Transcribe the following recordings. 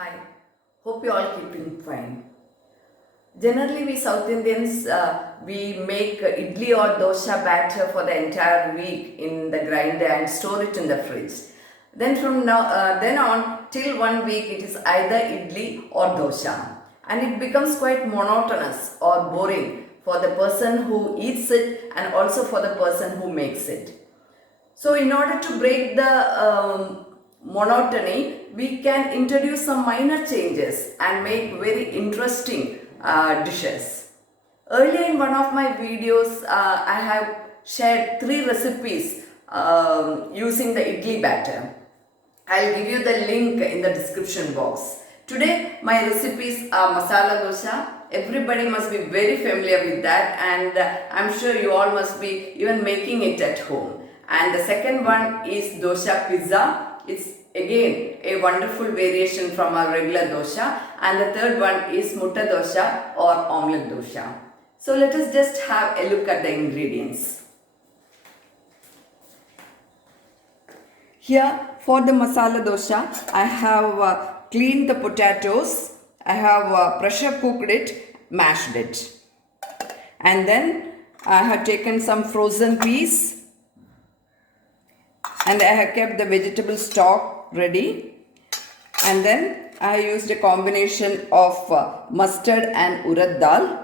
Hi, hope you all keeping fine. Generally, we South Indians we make idli or dosha batter for the entire week in the grinder and store it in the fridge. Then on till 1 week, it is either idli or dosha, and it becomes quite monotonous or boring for the person who eats it and also for the person who makes it. So, in order to break the monotony, we can introduce some minor changes and make very interesting dishes. Earlier in one of my videos, I have shared 3 recipes using the idli batter. I'll give you the link in the description box. Today, my recipes are masala dosa. Everybody must be very familiar with that, and I'm sure you all must be even making it at home. And the second one is dosha pizza. It's again a wonderful variation from our regular dosha. And the third one is mutta dosha or omelette dosha. So let us just have a look at the ingredients. Here for the masala dosha, I have cleaned the potatoes. I have pressure cooked it, mashed it. And then I have taken some frozen peas. And I have kept the vegetable stock ready. And then I used a combination of mustard and urad dal,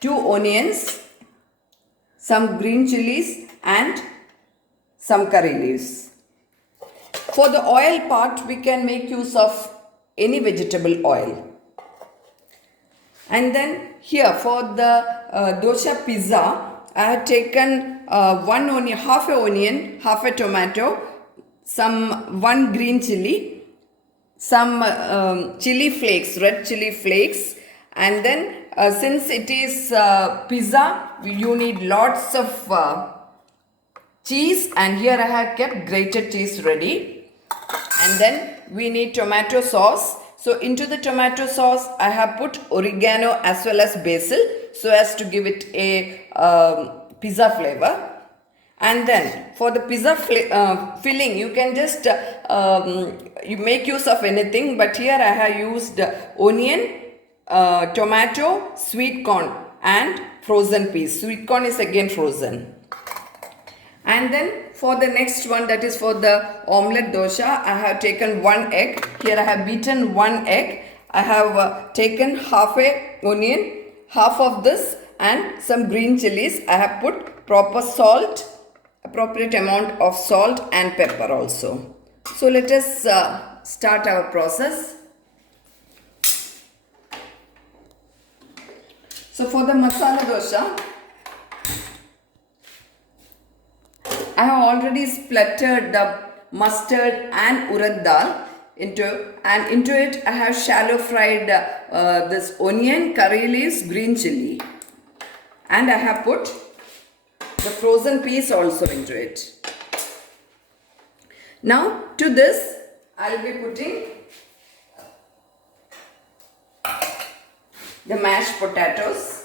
2 onions, some green chilies and some curry leaves. For the oil part, we can make use of any vegetable oil. And then here for the dosha pizza, I have taken 1 onion, half a onion, half a tomato, 1 green chili, some chili flakes, red chili flakes, and then since it is pizza, you need lots of cheese, and here I have kept grated cheese ready. And then we need tomato sauce. So into the tomato sauce, I have put oregano as well as basil so as to give it a pizza flavor. And then for the pizza filling, you can just you make use of anything, but here I have used onion, tomato, sweet corn and frozen peas. Sweet corn is again frozen. And then for the next one, that is for the omelette dosha, I have taken 1 egg. Here I have beaten 1 egg. I have taken half a onion, half of this and some green chilies. I have put proper salt, appropriate amount of salt and pepper also. So let us start our process. So for the masala dosha, I have already splattered the mustard and urad dal into it I have shallow fried this onion, curry leaves, green chili, and I have put the frozen peas also into it. Now to this I will be putting the mashed potatoes.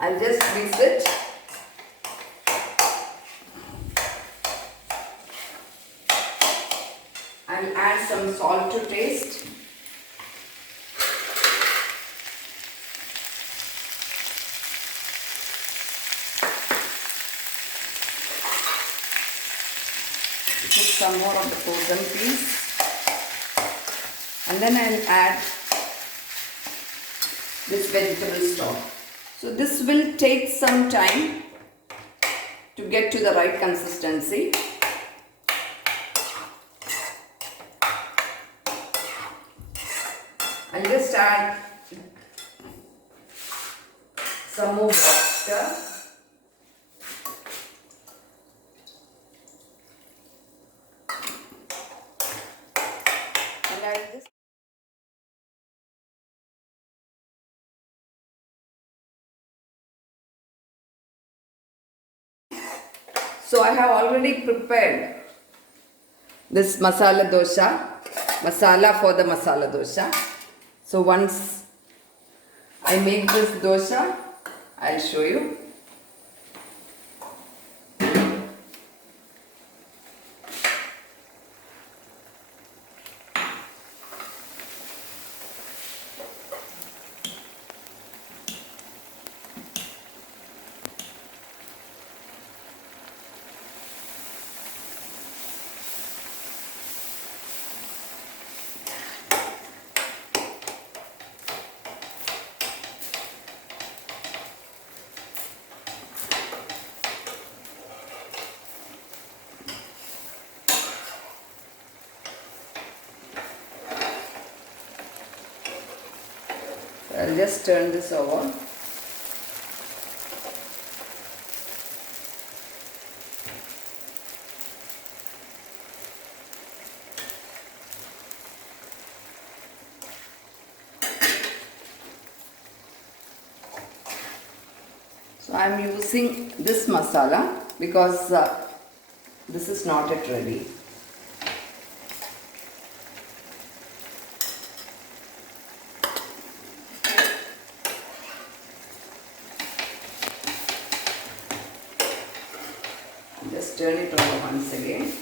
I'll just mix it. I'll add some salt to taste. Put some more of the frozen peas. And then I'll add this vegetable stock. So this will take some time to get to the right consistency. I'll just add some more water. And I'll just So I have already prepared this masala dosha, masala for the masala dosha. So once I make this dosa. I'll show you. I'll just turn this over. So I am using this masala because this is not yet ready. Just turn it over once again.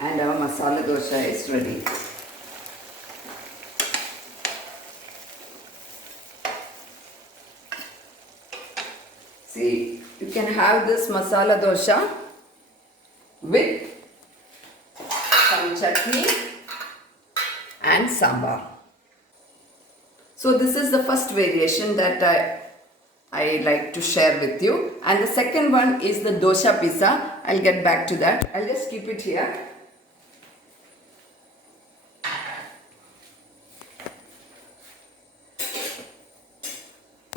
And our masala dosa is ready. See, you can have this masala dosa with some chutney and sambar. So this is the first variation that I like to share with you. And the second one is the dosa pizza. I'll get back to that. I'll just keep it here.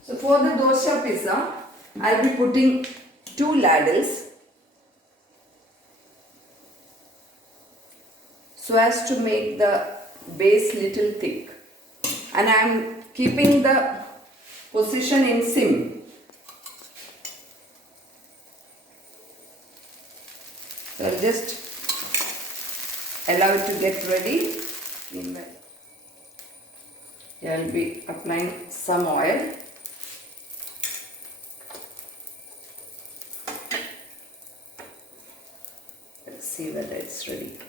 So for the dosa pizza, I'll be putting 2 ladles so as to make the base little thick. And I am keeping the position in sim. So I'll just allow it to get ready. I'll be applying some oil. Let's see whether it's ready.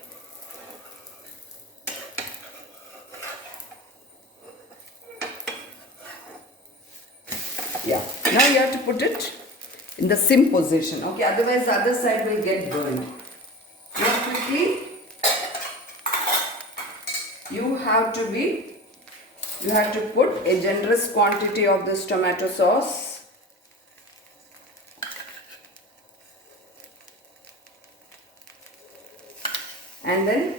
Yeah, now you have to put it in the sim position, okay, otherwise the other side will get burned. Now quickly, you have to put a generous quantity of this tomato sauce. And then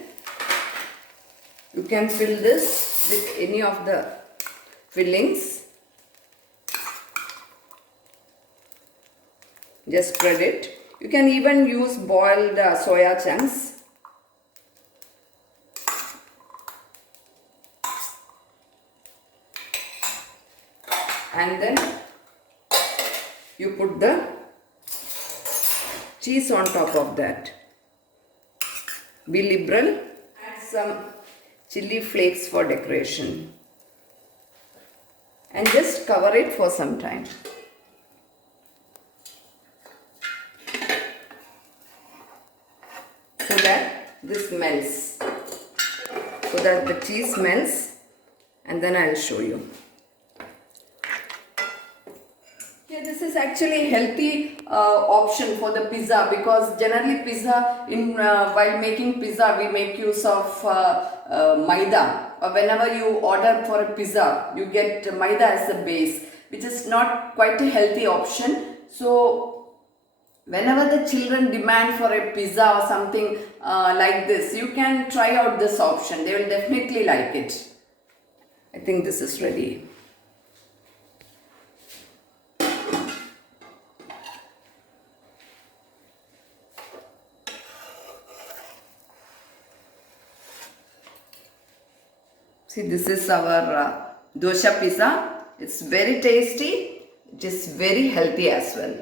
you can fill this with any of the fillings. Just spread it. You can even use boiled soya chunks. And then you put the cheese on top of that. Be liberal. Add some chili flakes for decoration. And just cover it for some time. So that this melts. So that the cheese melts, and then I will show you. Yeah, this is actually a healthy option for the pizza, because generally pizza, while making pizza we make use of maida. Whenever you order for a pizza, you get maida as the base, which is not quite a healthy option. So whenever the children demand for a pizza or something like this, you can try out this option. They will definitely like it. I think this is ready. See, this is our dosa pizza. It's very tasty. It is very healthy as well.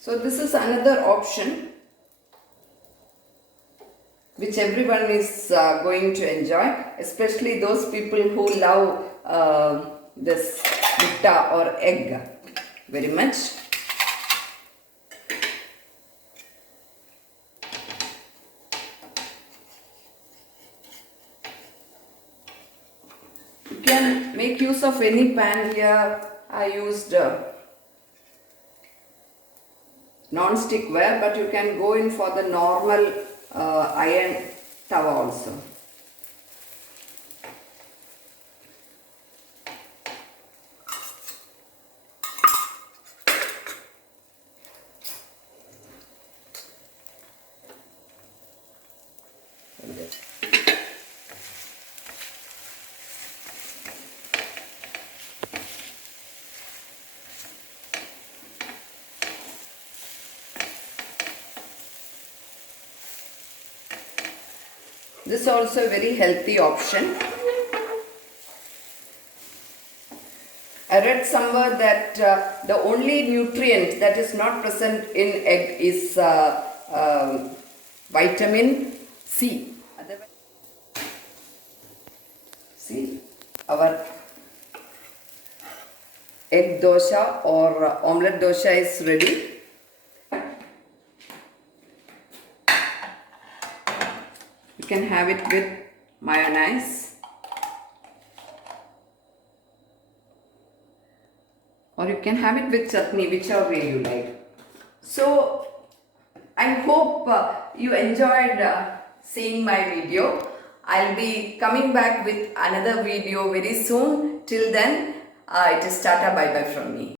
So this is another option which everyone is going to enjoy, especially those people who love this mutta or egg very much. You can make use of any pan here. I used non-stick ware, but you can go in for the normal iron tawa also. This is also a very healthy option. I read somewhere that the only nutrient that is not present in egg is vitamin C. See, our egg dosha or omelette dosha is ready. You can have it with mayonnaise, or you can have it with chutney, whichever way you like. So I hope you enjoyed seeing my video. I'll be coming back with another video very soon. Till then, it is tata bye bye from me.